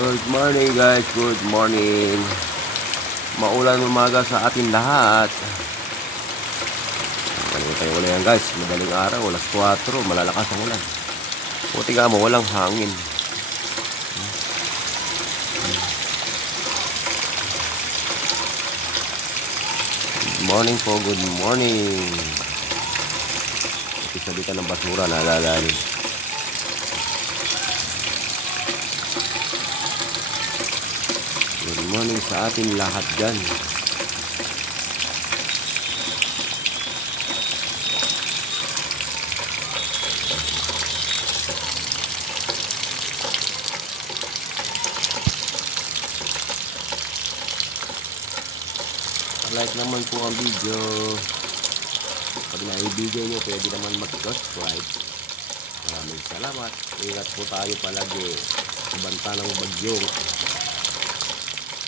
Good morning guys, good morning. Maulan umaga sa atin lahat. Tayo ulan yan guys, madaling araw, alas 4, malalakas ang ulan. Buti nga mo, walang hangin. Good morning po, good morning. Sabitan ng basura, nalalalim. Good morning sa atin lahat dyan. Like naman po ang video. Pag naibigay nyo, pwede naman mag-subscribe. Maraming salamat. Ingat po tayo palagi sa banta ng bagyong